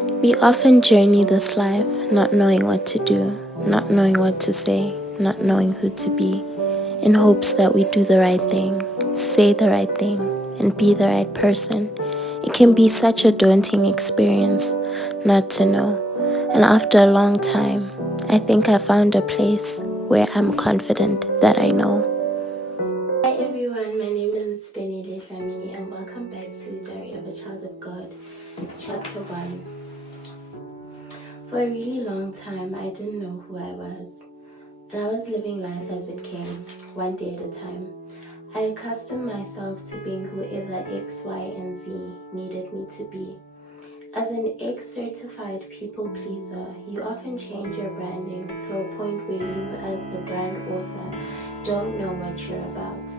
We often journey this life not knowing what to do, not knowing what to say, not knowing who to be, in hopes that we do the right thing, say the right thing, and be the right person. It can be such a daunting experience not to know. And after a long time, I think I found a place where I'm confident that I know. Hi everyone, my name is Delarge and welcome back to Diary of a Child of God, Chapter 1. For a really long time, I didn't know who I was, and I was living life as it came, one day at a time. I accustomed myself to being whoever X, Y, and Z needed me to be. As an X-certified people pleaser, you often change your branding to a point where you, as the brand author, don't know what you're about.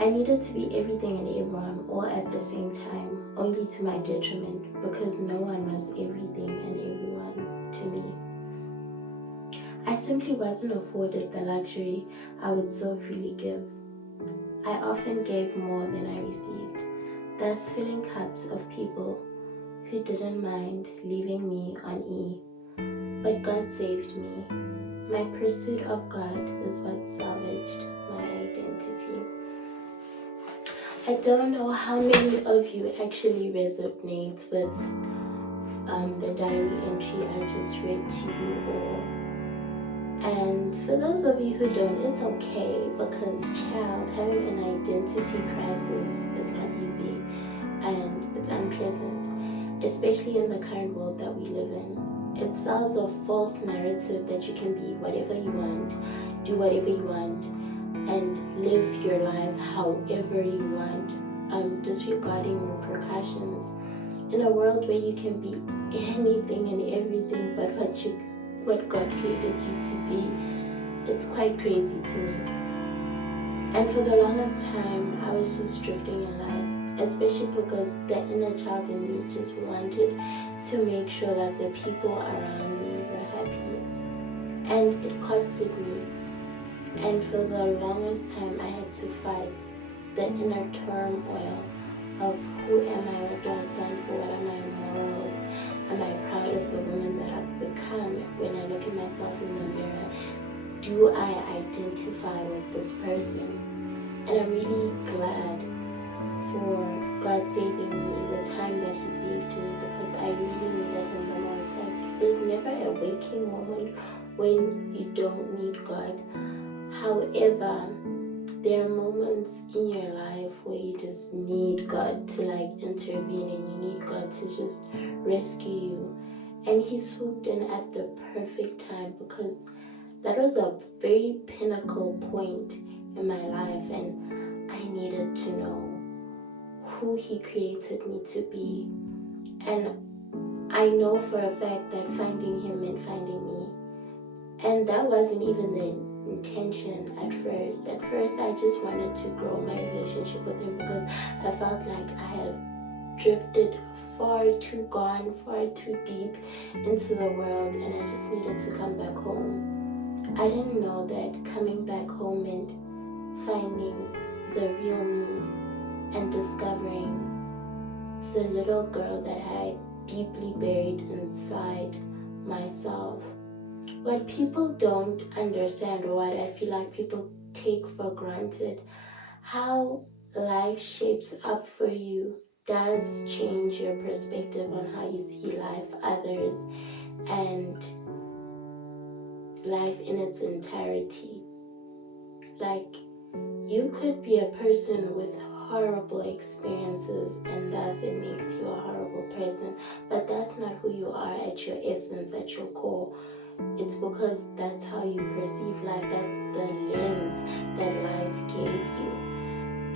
I needed to be everything and everyone all at the same time, only to my detriment, because no one was everything and everyone to me. I simply wasn't afforded the luxury I would so freely give. I often gave more than I received, thus filling cups of people who didn't mind leaving me on E. But God saved me. My pursuit of God is what salvaged my identity. I don't know how many of you actually resonate with the diary entry I just read to you all. And for those of you who don't, it's okay, because child, having an identity crisis is not easy and it's unpleasant, especially in the current world that we live in. It sells a false narrative that you can be whatever you want, do whatever you want, and live your life however you want, disregarding repercussions. In a world where you can be anything and everything but what God created you to be, it's quite crazy to me. And for the longest time, I was just drifting in life, especially because the inner child in me just wanted to make sure that the people around me were happy. And it costed me. And for the longest time, I had to fight the inner turmoil of who am I, what do I stand for, what are my morals, am I proud of the woman that I've become? When I look at myself in the mirror, do I identify with this person? And I'm really glad for God saving me in the time that He saved me, because I really needed Him the most. Like, there's never a waking moment when you don't need God. However, there are moments in your life where you just need God to intervene, and you need God to just rescue you. And He swooped in at the perfect time, because that was a very pinnacle point in my life, and I needed to know who He created me to be. And I know for a fact that finding Him meant finding me. And that wasn't even the intention at first. At first, I just wanted to grow my relationship with Him, because I felt like I had drifted far too deep into the world, and I just needed to come back home. I didn't know that coming back home meant finding the real me and discovering the little girl that I deeply buried inside myself. What people don't understand, or what I feel like people take for granted, how life shapes up for you does change your perspective on how you see life, others, and life in its entirety. Like, you could be a person with horrible experiences, and thus it makes you a horrible person, but that's not who you are at your essence, at your core. It's because that's how you perceive life. That's the lens that life gave you.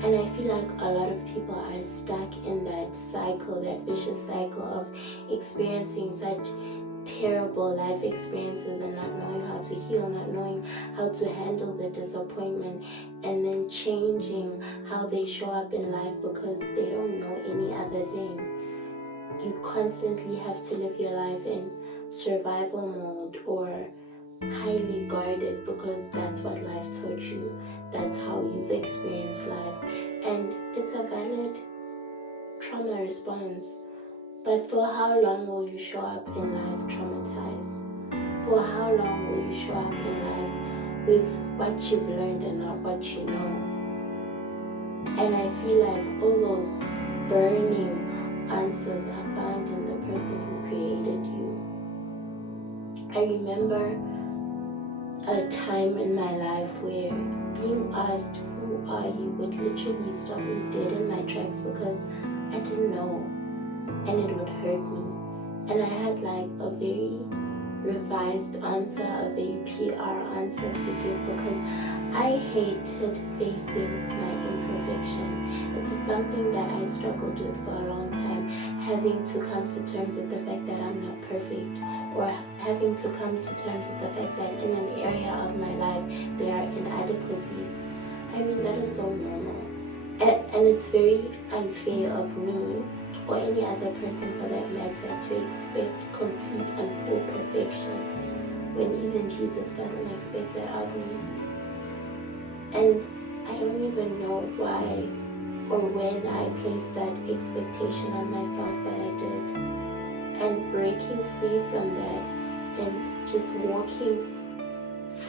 And I feel like a lot of people are stuck in that cycle, that vicious cycle of experiencing such terrible life experiences and not knowing how to heal, not knowing how to handle the disappointment, and then changing how they show up in life because they don't know any other thing. You constantly have to live your life in survival mode or highly guarded, because that's what life taught you. That's how you've experienced life. And it's a valid trauma response. But for how long will you show up in life traumatized? For how long will you show up in life with what you've learned and not what you know? And I feel like all those burning answers are found in the person who created you. I remember a time in my life where being asked, "Who are you?" would literally stop me dead in my tracks because I didn't know, and it would hurt me. And I had like a very revised answer, a very PR answer to give because I hated facing my imperfection. It is something that I struggled with for a long time, having to come to terms with the fact that I'm not perfect, or having to come to terms with the fact that in an area of my life there are inadequacies. I mean, that is so normal. And it's very unfair of me or any other person for that matter to expect complete and full perfection when even Jesus doesn't expect that of me. And I don't even know why or when I placed that expectation on myself, but I did. And breaking free from that and just walking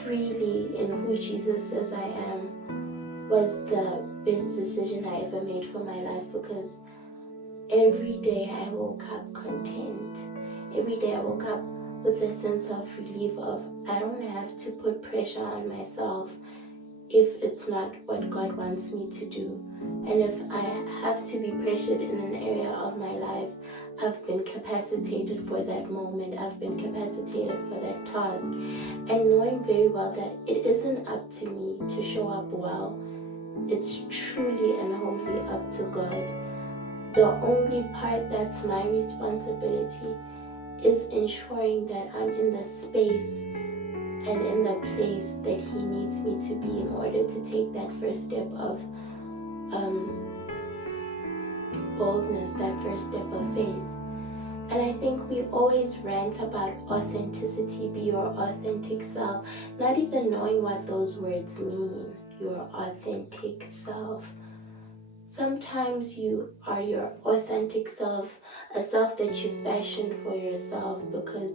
freely in who Jesus says I am was the best decision I ever made for my life, because every day I woke up content. Every day I woke up with a sense of relief of I don't have to put pressure on myself if it's not what God wants me to do. And if I have to be pressured in an area of my life, I've been capacitated for that moment. I've been capacitated for that task. And knowing very well that it isn't up to me to show up well. It's truly and wholly up to God. The only part that's my responsibility is ensuring that I'm in the space and in the place that He needs me to be in order to take that first step of boldness, that first step of faith. And I think we always rant about authenticity, be your authentic self, not even knowing what those words mean, your authentic self. Sometimes you are your authentic self, a self that you fashion for yourself because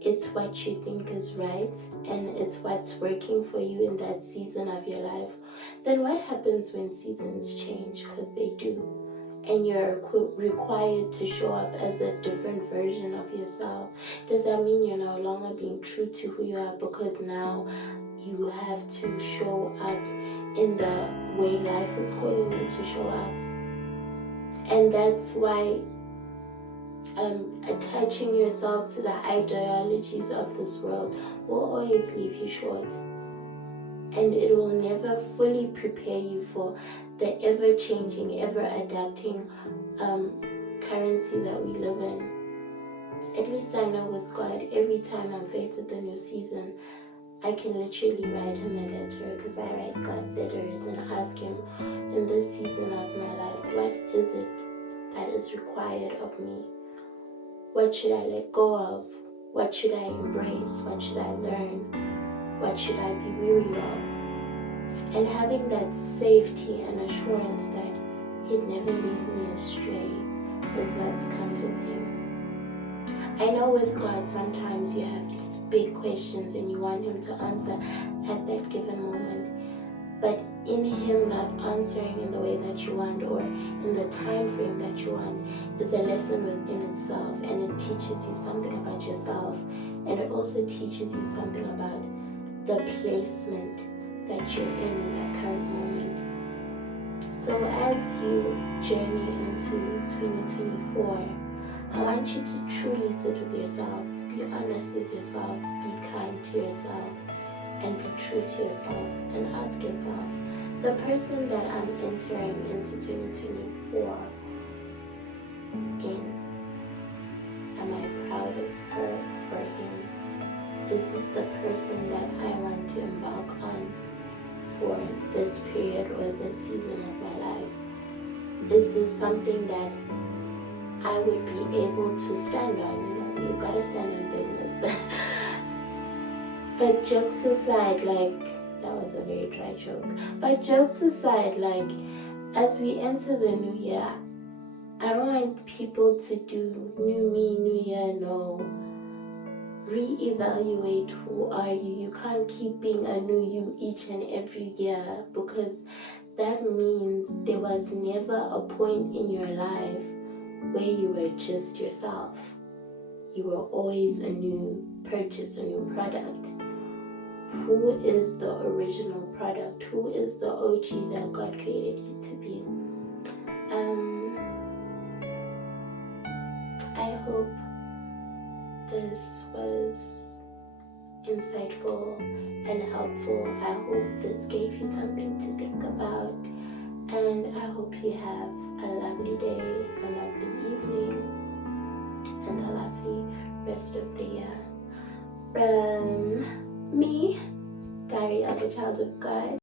it's what you think is right and it's what's working for you in that season of your life. Then what happens when seasons change? Because they do. And you're required to show up as a different version of yourself. Does that mean you're no longer being true to who you are because now you have to show up in the way life is calling you to show up? And that's why attaching yourself to the ideologies of this world will always leave you short, and it will never fully prepare you for the ever-changing, ever-adapting currency that we live in. At least I know with God, every time I'm faced with a new season, I can literally write Him a letter, because I write God letters and ask Him, in this season of my life, what is it that is required of me? What should I let go of? What should I embrace? What should I learn? What should I be weary of? And having that safety and assurance that He'd never lead me astray is what's comforting. I know with God, sometimes you have these big questions and you want Him to answer at that given moment. But in Him not answering in the way that you want or in the time frame that you want is a lesson within itself, and it teaches you something about yourself, and it also teaches you something about the placement that you're in that current moment. So as you journey into 2024, I want you to truly sit with yourself, be honest with yourself, be kind to yourself, and be true to yourself, and ask yourself, the person that I'm entering into 2024 in, am I proud of her or him? Is this the person that I want to embark on for this period or this season of my life? Is this something that I would be able to stand on? You gotta stand in business. But jokes aside, that was a very dry joke. But jokes aside, as we enter the new year, I don't want people to do new me, new year, no. Reevaluate who are you. You can't keep being a new you each and every year, because that means there was never a point in your life where you were just yourself. You were always a new purchase, a new product. Who is the original product? Who is the OG that God created you to be? I hope this was insightful and helpful. I hope this gave you something to think about, and I hope you have a lovely day, a lovely evening, and a lovely rest of the year. From me, Diary of a Child of God.